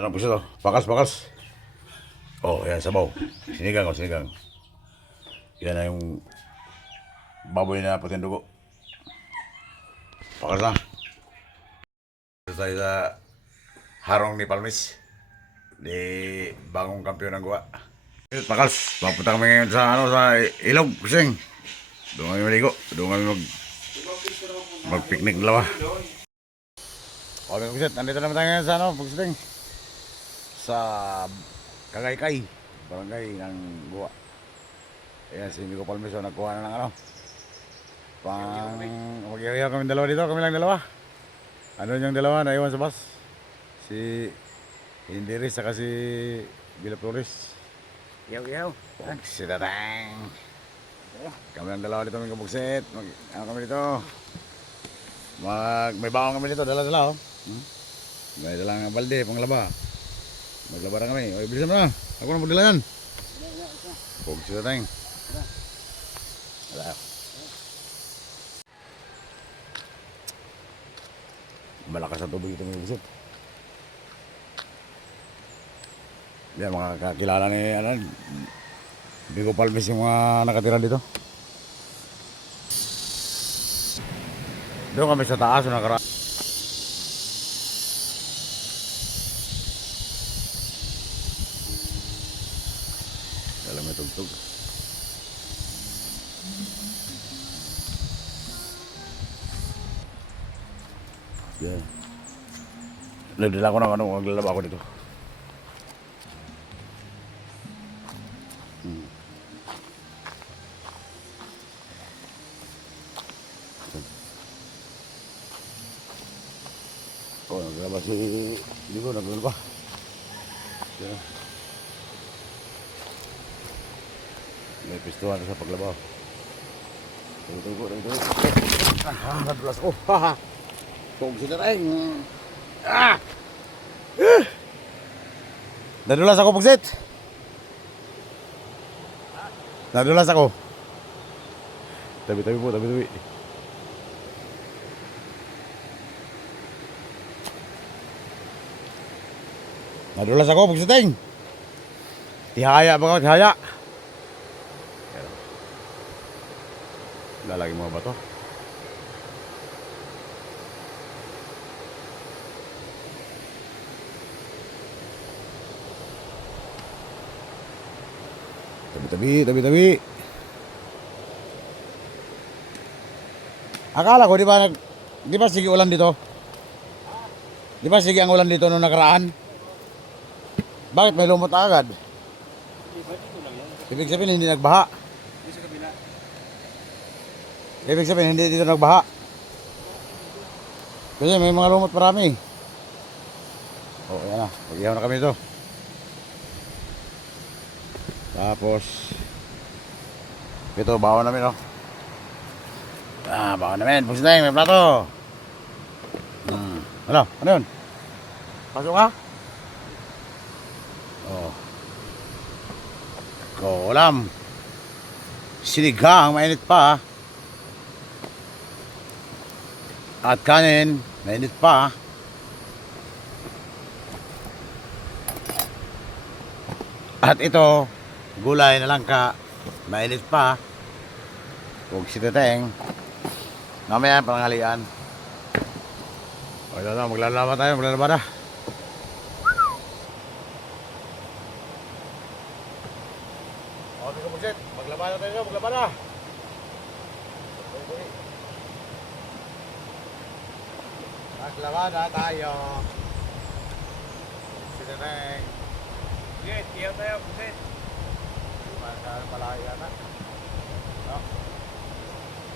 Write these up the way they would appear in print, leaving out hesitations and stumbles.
Ito na po siya to. Pakas, pakas. Oh, yan, sabaw. Sinigang, oh, sinigang. Yan na yung baboy na puting dugo. Pakas na. Ito tayo sa harong ni Palmis. Di bagong kampiyon ng Goa. Pakas, papunta kami ngayon sa, sa ilog, kusing. Doon kami maligo. Doon kami mag-picnic dalawa. Okay, kusit. Nandito naman tayo ngayon sa pagsiting. Sa Kagaykay, barangay ng Goa. Ayan, si Miko Palmiso nagkuha na ng pang mag-iyaw kami dalawa dito, kami lang dalawa. Ano yung dalawa na iwan sa bus? Si Indiris saka si Bila Flores. Yaw. Si Tatang. Kami lang dalawa dito, may kabugsit. Ano kami dito? May bawang kami dito, dala-dala oh. May dalang balde, panglaba. Maglaba na kami. Oy, bilisan mo na. Ako na magdala yan. Huwag sila tayong. Wala. Malakas ang tubig ito may bisit. Yan, mga kakilala ni Bigo Palmis yung mga nakatira dito. Doon kami sa taas na nakaraan. Alam mo tugtog. Yan. Nagdala ko ng maglalaba ako dito. Oh, naglalaba si Ligo, naglalaba. Yan. May pistuhan sa paglabaw. Tugo. Nadulas ko. Haha. Tug sila tayong. Nadulas ako, Pugsit. Nadulas ako. Tabi-tabi po, tabi-tabi. Nadulas ako, Pugsit. Tihaya ba ako, tihaya. Lalagay mga bato. Tabi. Akala ko di ba sige ulan dito? Di ba sige ang ulan dito nung nakaraan? Bakit may lumot agad? Ibig sabihin hindi nagbaha. Ibig sabihin hindi dito nagbaha. Kasi may mga lumot marami. Oh, yan na. Mag-ihaw na kami dito. Tapos ito, bawa namin oh. Bawa namin. Pugsit tayo, may plato. Ano yun? Pasok ka? Oh. Ulam. Sinigang, mainit pa. At kanin, mainit pa. At ito, gulay na langka, mainit pa. Huwag si Teteng. Mamaya panghalian. O ito na, maglalaba tayo, maglalaba na. O, ito Pugsit, maglaba na tayo, maglaba na. Maglaba na tayo. Si Teteng. Pugsit, iyaw tayo, Pugsit. Malaya na. No?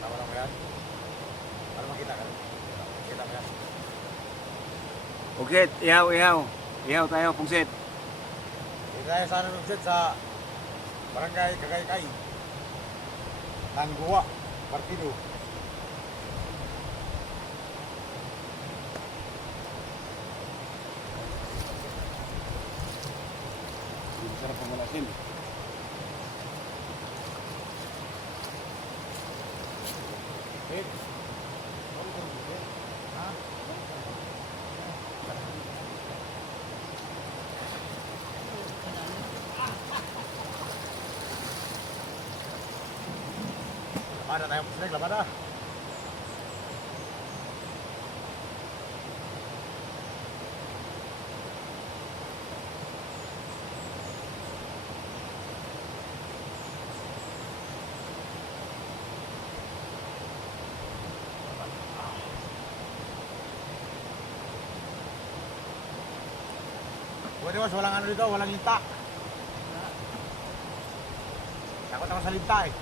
Tama lang mo yan? Para makita ka. Makita mo yan. Pugsit, iyaw. Iyaw tayo, Pugsit. Dito tayo sana Pugsit sa barangay Kagaykay. Ng Goa, Partido. Sarap ang malasin. Labada tayo, Puseng, labada. Pwede mas walang ano dito, walang linta. Takot ako sa linta eh.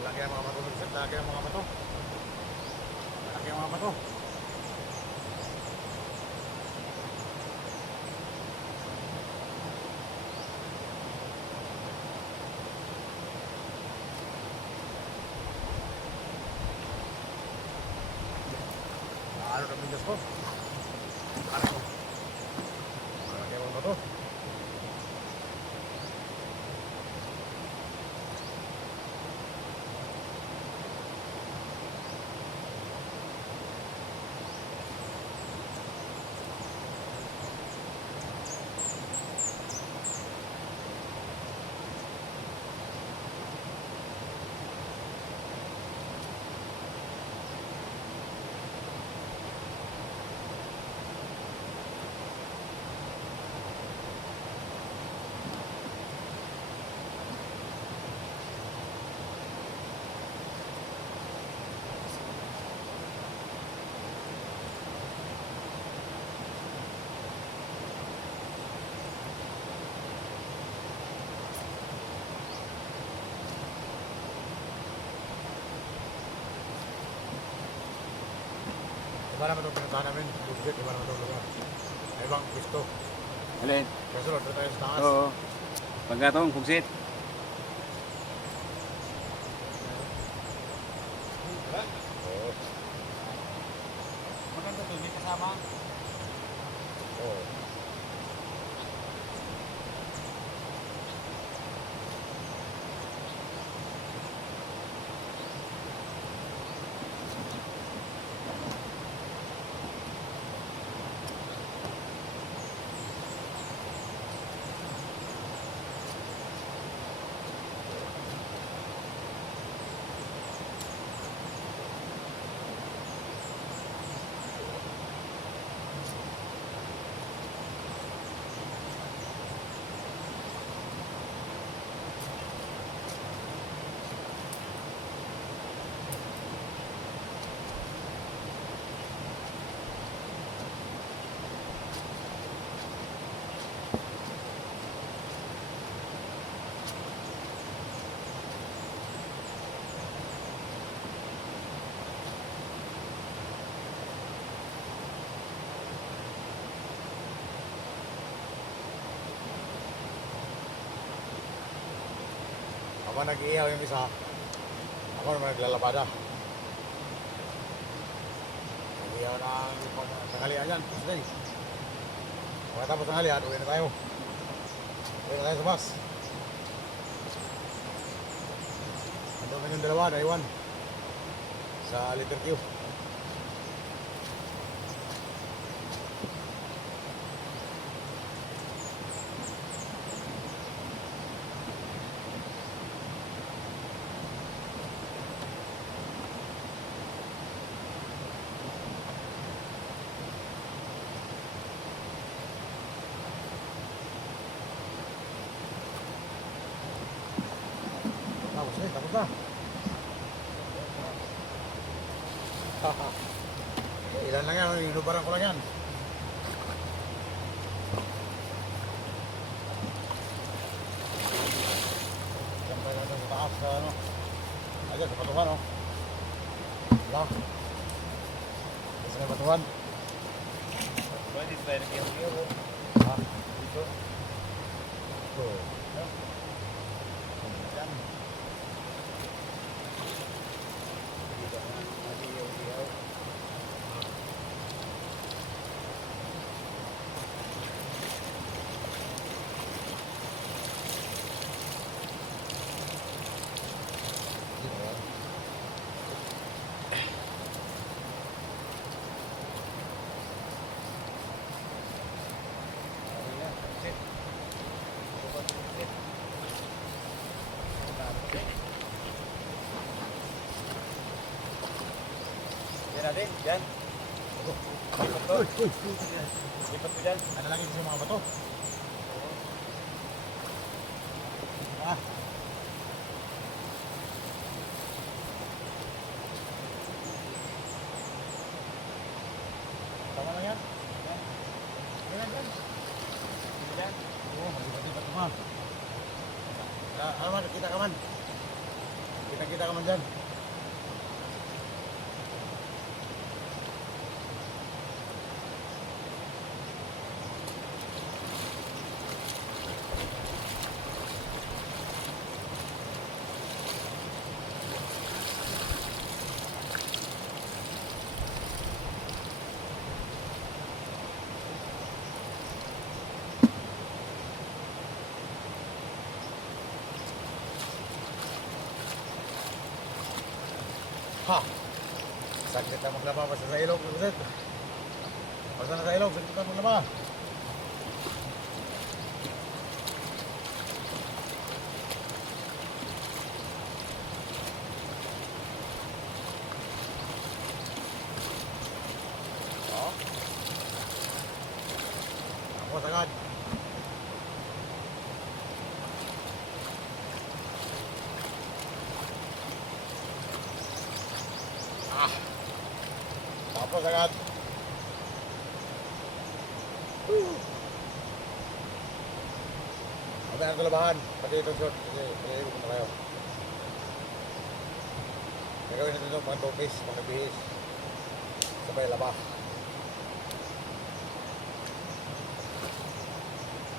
Laki ang mga bato, Vincent. Laki ang mga bato. Laki ang mga bato. Ano kami Diyos ko? Ano? Laki ang mga bato. Iba naman itong pinuntahan namin, Bukit, iba naman itong lugar. Ay ibang gusto. Alin? Kaya sunod, doon tayo sa taas. Oo. Pagkatong, Pugsit. Oo. Maganda to, may kasama. Oo. Ako nag-iihaw yung isa. Ako naman naglalabada. Nag-iihaw ng tanghalian yan. Tuesday. Pagkatapos tanghalian, uwi na tayo. Uwi na tayo sa bus. Andun yung dalawa, naiwan. sa letter Q. Tapos na, tapos na. Ilan lang yan, inubaran ko lang yan. Siyempre natin sa taas sa ano. Ayan, sa patuhan oh. Wala. Sa may patuhan. Pwede tayo nag-iyaw-iyaw. Ha? Dito. Ito. Yan. Yan natin, yan. Lipat ko. Lipat ko dyan. Ano lang ito sa mga bato? Ah. Tama lang yan? Yan yan. Yan. Oo, malipat-lipat ka man. Ano man, kita ka man. Kita ka man dyan. Ha! Sakit na maglaba. Basta sa ilog. Basta na sa ilog. Sakit na maglaba. Oh. Tapos agad. Tapos agad. Sabi ang kalabahan. Pati itong short. Kasi pinahibig mo na kayo. Gagawin natin itong mga tupis, mga bihis. Sabay laba.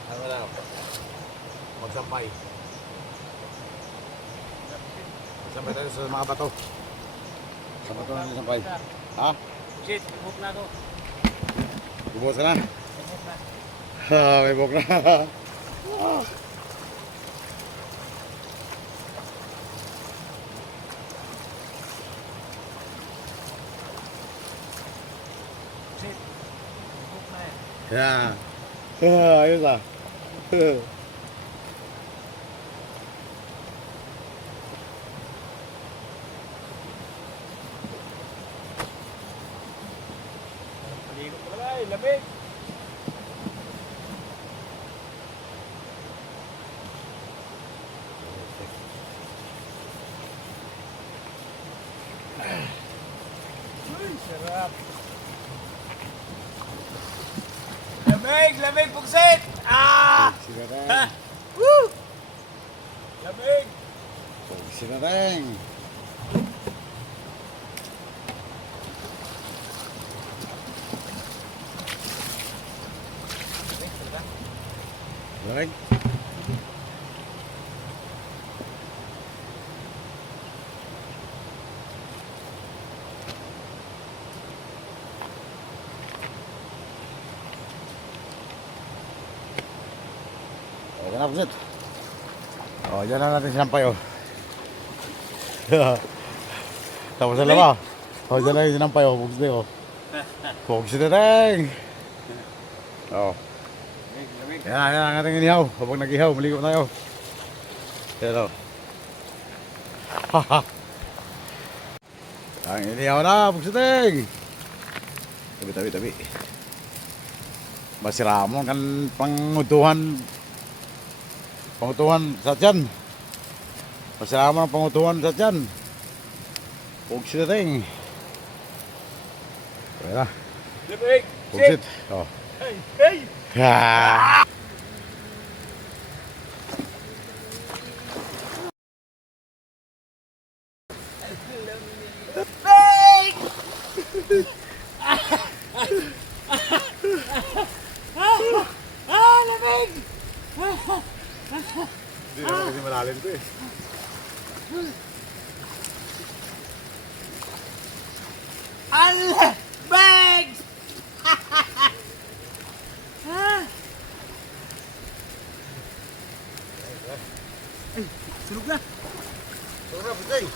Ano na? Magsampay. Magsampay tayo sa mga bato. Sa bato natin sampay. Ha? Shit, book na to. Bubuhos ka na? Book na. Ha, may buhok na. Shit. Book na eh. Ya. Ayos ah. Paligo ko lang ay, lamig. Uy, sarap. Lamig, lamig pugsit. Ah! Sinareng. Woo! Lamig. Sinareng. Sinareng. Okay na, pusit. Oh, dyan na natin sinampay, oh. Tapos na laba. Oh, dyan na yung sinampay. Oh, bugs din. Oh. Bugs din rin. Oh. Lamig. Yan, yan ang ating inihaw. Kapag nag-ihaw, maligo tayo. Yan o. Haha. Ang inihaw na, pagsiting. Tabi, tabi, tabi. Masira mo kan pangutuhan. Pangutuhan sa tiyan. Masira mo ng pangutuhan sa tiyan. Pagsiting. Kaya na. Lamig. Pagsit. Oh. Hey, hey. Ah. Lamig. Hindi naman kasi malalim ko eh. Lamig. Sunog na. Sobra, pagsiting.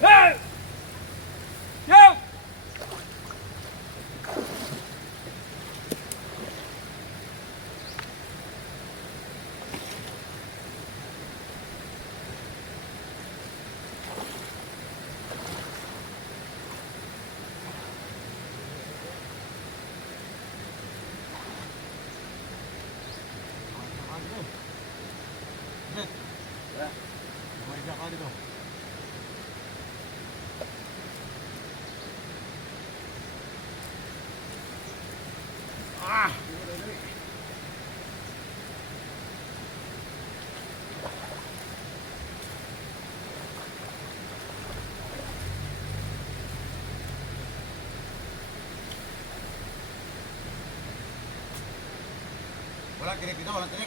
Hey! Yo! Wala tinik dito, wala tinik.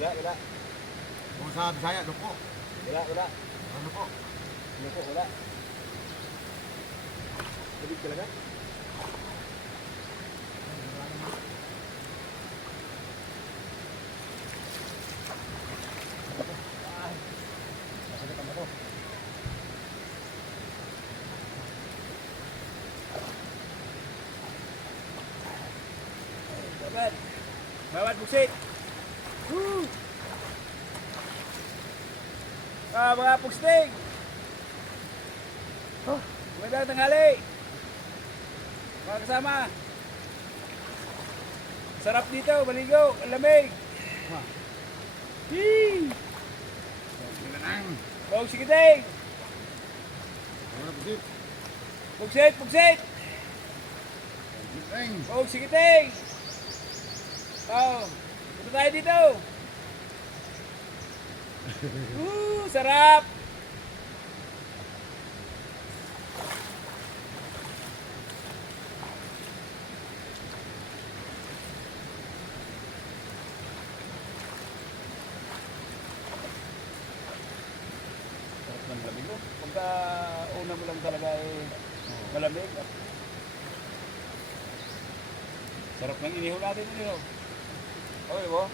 Wala. Kung sa Bisaya, lupo. Wala. Ano po? Ano po, wala. Lamig talaga? Bawat buksit. Mga pugsting. Magandang tanghali. Mga kasama. Sarap dito, maligo, ang lamig. Hii! Bawag sikiting. Wala pagsit. Pugsit. Pagsiting. Bawag sikiting. Oh, punta tayo dito. Sarap. Sarap ng lamig mo. Pagka una mo lang talaga malamig. Sarap ng inihaw natin inihaw. Okay po.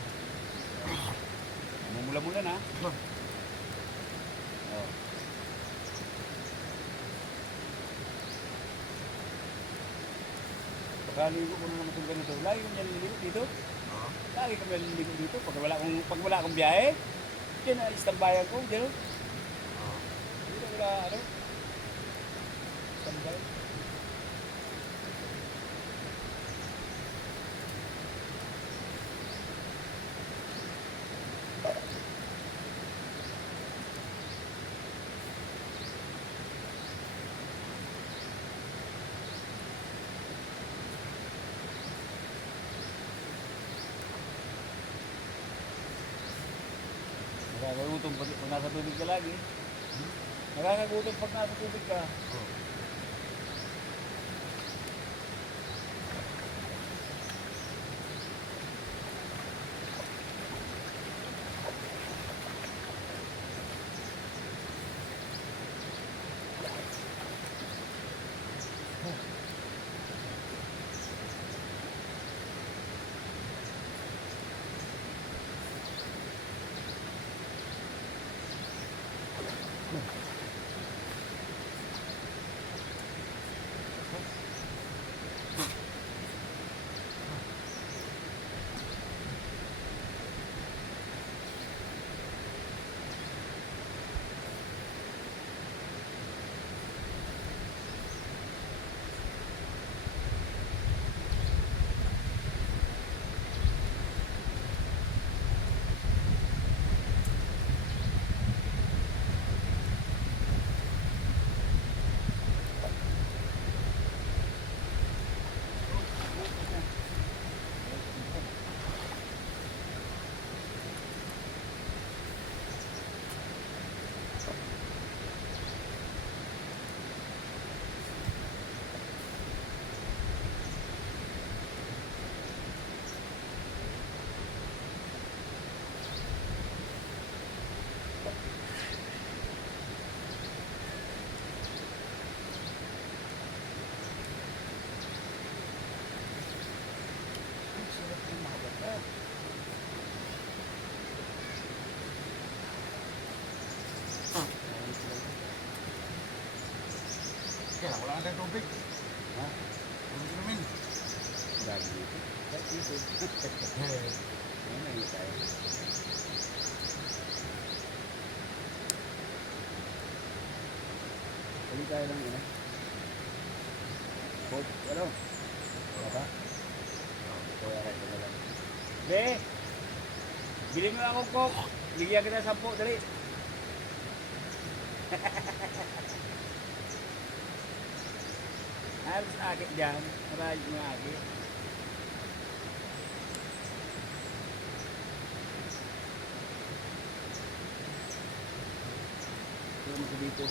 Mumula-mula na. Oh. Pagkaligo ko na naman itong ganito. Lagi kami naliligo dito. Lagi kami naliligo dito. Pag wala akong biyahe, yan ang istambayan ko. Dito. Dito wala ano. Istambay. Nakakagutom pag nasa tubig ka lagi. Nakakagutom pag nasa tubig ka. Kaya wala na tayong tubig. Ha? Tubig namin. Dami dito. Kahit dito. Ano yun tayo? Balik tayo ng ano? Coke, ano? Wala ba? Kaya rin ko na lang. Be! Bili mo akong Coke. Bigyan kita 10, dali. Halos akit dyan. Maraming mga akit. Ito mo dito.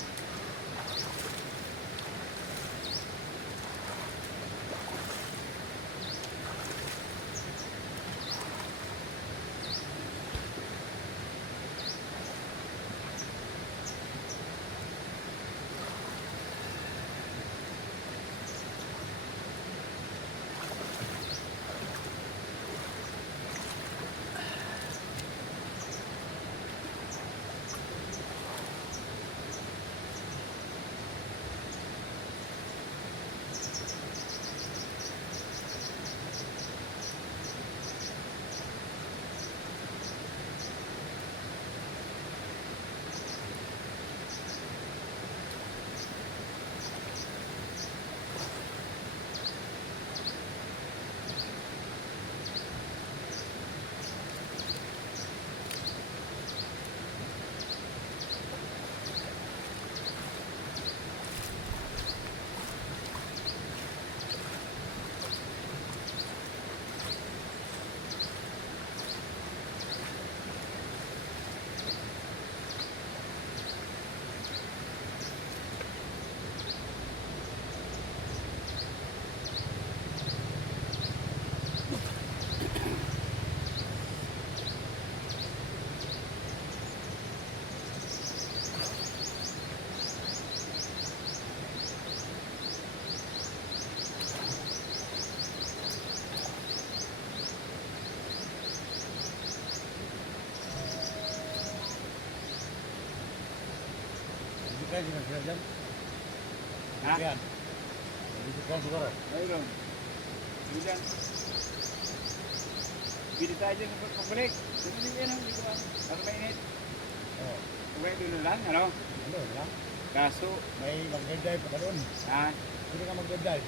Kaya sila dyan. Ha? Yan. Dito ka siguro. Ayun. Bilang. Bili tayo dyan sa pagbalik. Dito yan, hindi ko lang. Para mainit. Oo. Uwi doon na lang, ano? Ano lang? Kaso, May mag-drive pa ka doon. ah, Hindi ka mag-drive.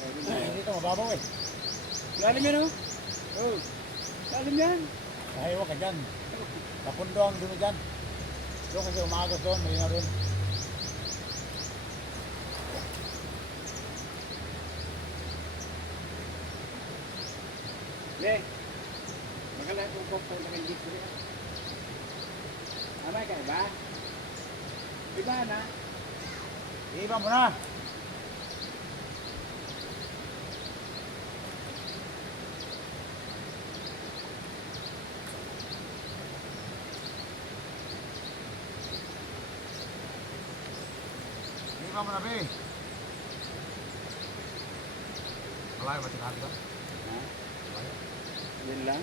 ayun na. Dito mababaw eh. Lalim yan, oh. Oh, lalim yan. Nahiwa ka dyan. Napundo ang dumi dyan. Doon kasi umagos doon. May na doon. Le, magalang kong kumpul na kay dito rin. Amay ka, iba? Iba na. Iba mo na. Iba mo na, be. Malayo ba sinabi ka? Ha? Malayo. Yun lang.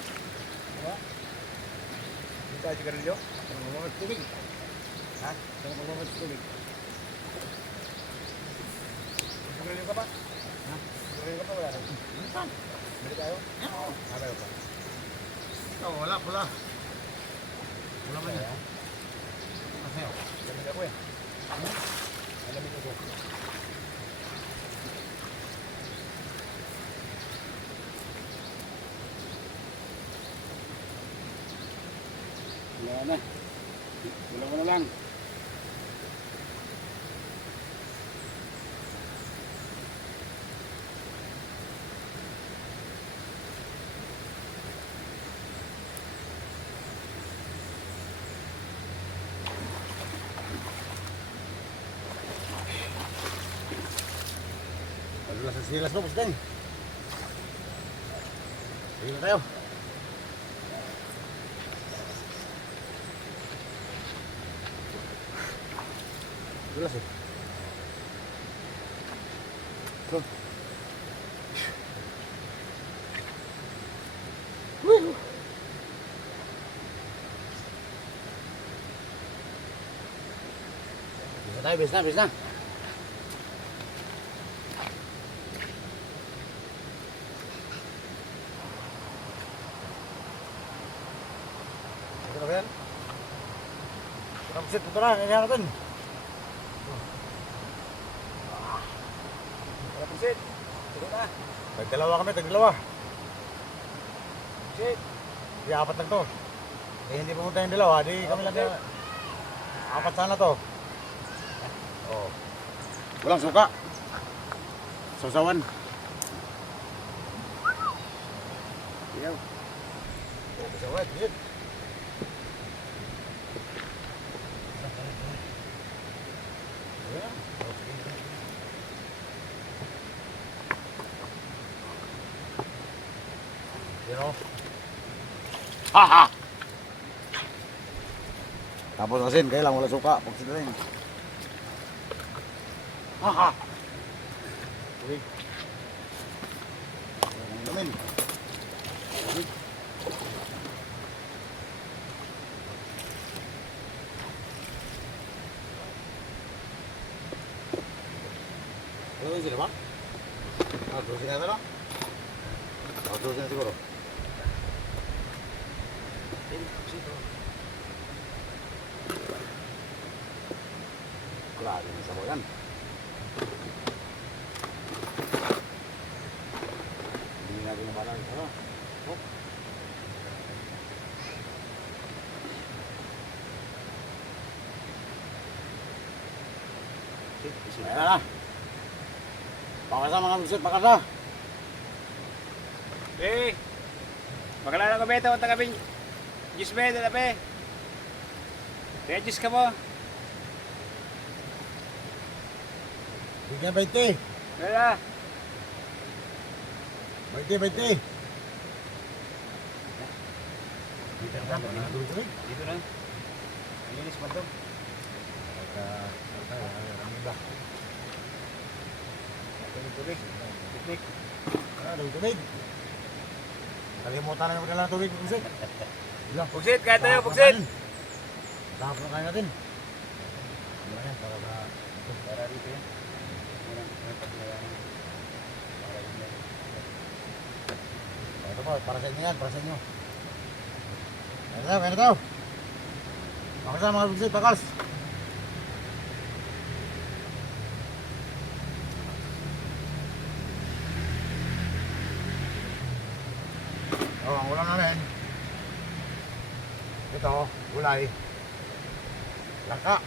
Diba? Hindi tayo sigarilyo? Mamamad tubig. Ha? Saan ka magmamad sa tubig? Sigarilyo ka ba? Ha? Sigarilyo ka ba? Wala na. Bili tayo? Oo. Tayo pa. Oh, wala. Wala man yan. Lamig ako eh. Malamig ako. Wala na. Wala na lang. Wala sa silas mo, Pusdeng. Sige na tayo. Dulas eh. So. Woo! Bisa tayo, bis na. Ito na ba yan? Ito na, nangyari natin. Wala pusit. Sige na. Tagdalawa kami, tagdalawa. Pusit. Di apat lang to. Eh hindi pumunta yung dalawa, di kami lang na. Apat sana to. Oh. Walang suka. Sausawan. Iyaw. Oh, sausawan, dit. You know? Haha! Tapos asin, kaya lang wala suka. Pag sila rin. Haha! Uy. Ang lamin. Uy. Ano sila ba? Tulosin natin no? Tulosin na siguro. Grabe na sabaw yan. Hindi natin nabalang. Ano? Oh. Ayan na. Pakasa mga bisit, pakasa. Eh. Makalala ko beto ang tagabing. Jus beto na pe. Kaya jus ka mo. Bigyan 20. Wala. 20. Dito na. Dito na. Linis pa to. Tubig. Picnic. Tubig. Kalimutan na yung magdala ng tubig. Pugsit. Pugsit, kaya tayo, pugsit. Tahap na kaya natin. Para dito yan. Ito po, para sa inyo yan, para sa inyo. Kaya na daw. Pakasa mga pugsit, pakas. Oh, ang ulam namin. Ito, gulay. Laka.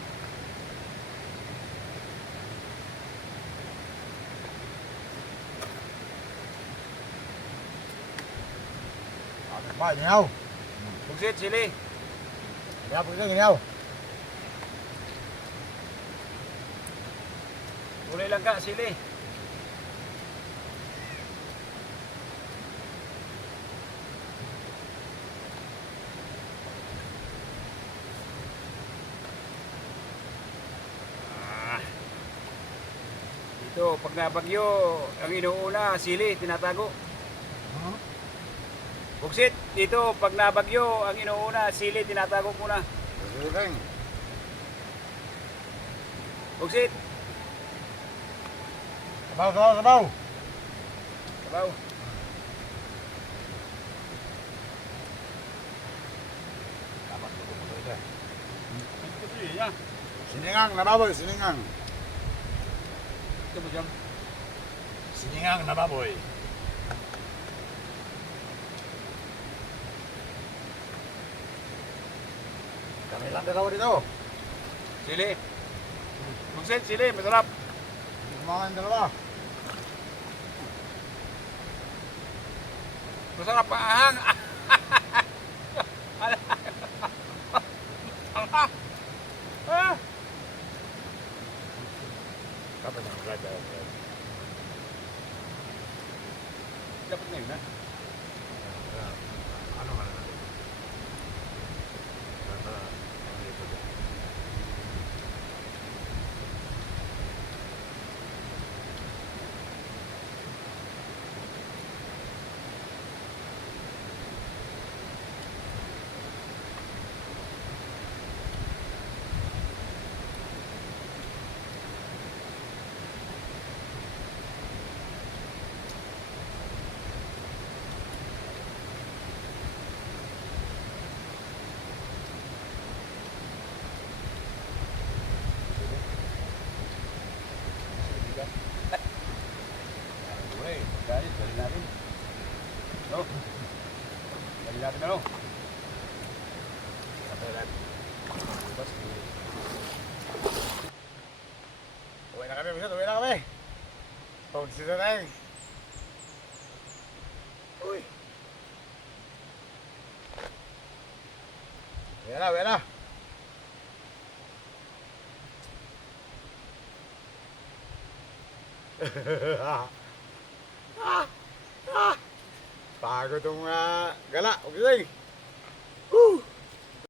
Atas ba, ginaw. Pugsit, sili. Ginaw po ito, ginaw. Kulay lang ka, sili. Dito, pag nabagyo, ang inuuna, sili, tinatago. Buksit, dito pag nabagyo, ang inuuna, sili, tinatago ko na. Sige, Seng. Buksit, Sabaw, sabaw, sabaw. sabaw. Dapat luto ito. Ito niya. Siningang na baboy, siningang. Ito mo dyan. Siningang na baboy. Kami lang dalawa dito. Sili. Buksit, sili, masarap. Kumain dalawa. Masarap pa ahang. Ah! Dapat ng bread. Dapat ngayon na. Ano man natin? Uy, guys, dali natin. No? Dali natin ano? Uwi na kami, Bisot. Uwi na kami. Pag sila na yun. Uy. Uwi na, uwi na. Bago itong gala. Okay,